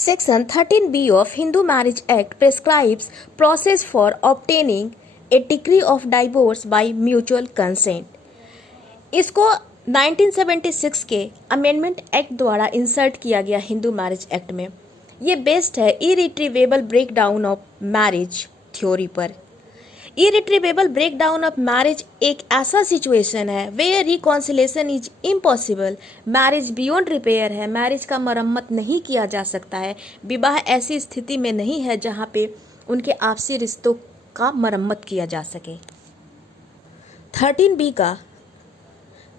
Section 13B of Hindu Marriage Act prescribes process for obtaining a decree of divorce by mutual consent. इसको 1976 के amendment act द्वारा insert किया गया Hindu marriage act में। ये based है irretrievable breakdown of marriage theory पर। Irretrievable breakdown of marriage एक ऐसा सिचुएशन है where reconciliation is impossible, marriage beyond repair है, मैरिज का मरम्मत नहीं किया जा सकता है। विवाह ऐसी स्थिति में नहीं है जहाँ पे उनके आपसी रिश्तों का मरम्मत किया जा सके। 13B का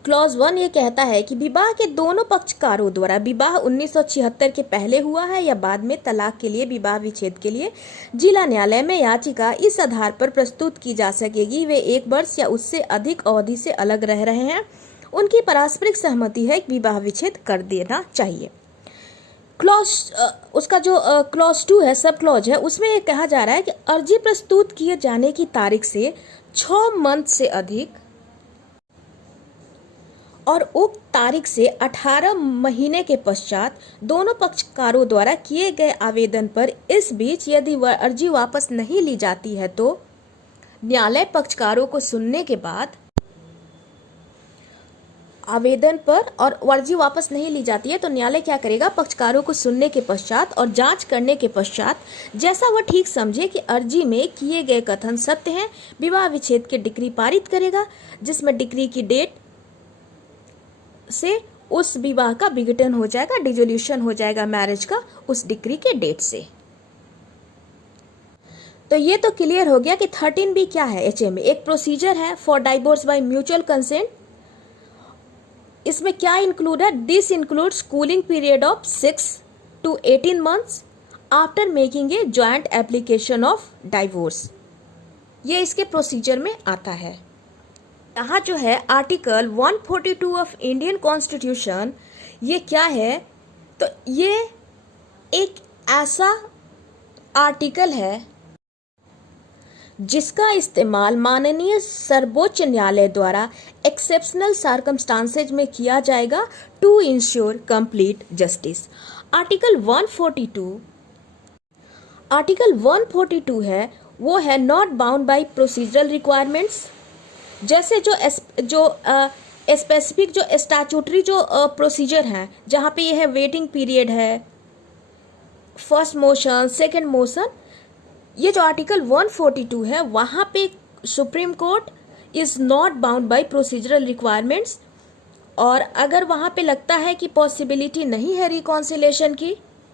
क्लॉज 1 ये कहता है कि विवाह के दोनों पक्षकारों द्वारा विवाह 1976 के पहले हुआ है या बाद में तलाक के लिए विवाह विच्छेद के लिए जिला न्यायालय में याचिका इस आधार पर प्रस्तुत की जा सकेगी वे 1 वर्ष या उससे अधिक अवधि से अलग रह रहे हैं, उनकी पारस्परिक सहमति है कि विवाह विच्छेद कर देना चाहिए। उसका जो क्लॉज 2 है, सब क्लॉज है, उसमें ये कहा जा रहा है कि अर्जी प्रस्तुत किए जाने की तारीख से 6 मंथ से अधिक और उक्त तारीख से 18 महीने के पश्चात दोनों पक्षकारों द्वारा किए गए आवेदन पर इस बीच यदि वह अर्जी वापस नहीं ली जाती है तो न्यायालय पक्षकारों को सुनने के बाद आवेदन पर और अर्जी वापस नहीं ली जाती है तो न्यायालय क्या करेगा, पक्षकारों को सुनने के पश्चात और जांच करने के पश्चात जैसा वह ठीक समझे कि अर्जी में किए गए कथन सत्य हैं, विवाह विच्छेद के डिक्री पारित करेगा, जिसमें डिक्री की डेट से उस विवाह का विघटन हो जाएगा, डिसोल्यूशन हो जाएगा मैरिज का उस डिक्री के डेट से। तो ये तो क्लियर हो गया कि 13B क्या है। HMA एक प्रोसीजर है for divorce by mutual consent. इसमें क्या इंक्लूड है? This includes cooling period of 6 to 18 months after making a joint application of divorce. ये इसके प्रोसीजर में आता है। यहाँ जो है आर्टिकल 142 ऑफ इंडियन कॉन्स्टिट्यूशन, ये क्या है, तो ये एक ऐसा आर्टिकल है जिसका इस्तेमाल माननीय सर्वोच्च न्यायालय द्वारा एक्सेप्शनल सर्कमस्टांसेज में किया जाएगा to ensure complete justice. Article 142 है वो है not bound by procedural requirements. जैसे जो स्पेसिफिक जो स्टैट्यूटरी जो प्रोसीजर हैं जहाँ पे ये है वेटिंग पीरियड है, फर्स्ट मोशन, सेकंड मोशन, ये जो आर्टिकल 142 है वहाँ पे supreme court is not bound by procedural requirements. और अगर वहाँ पे लगता है कि पॉसिबिलिटी नहीं है रिकॉन्सिलेशन की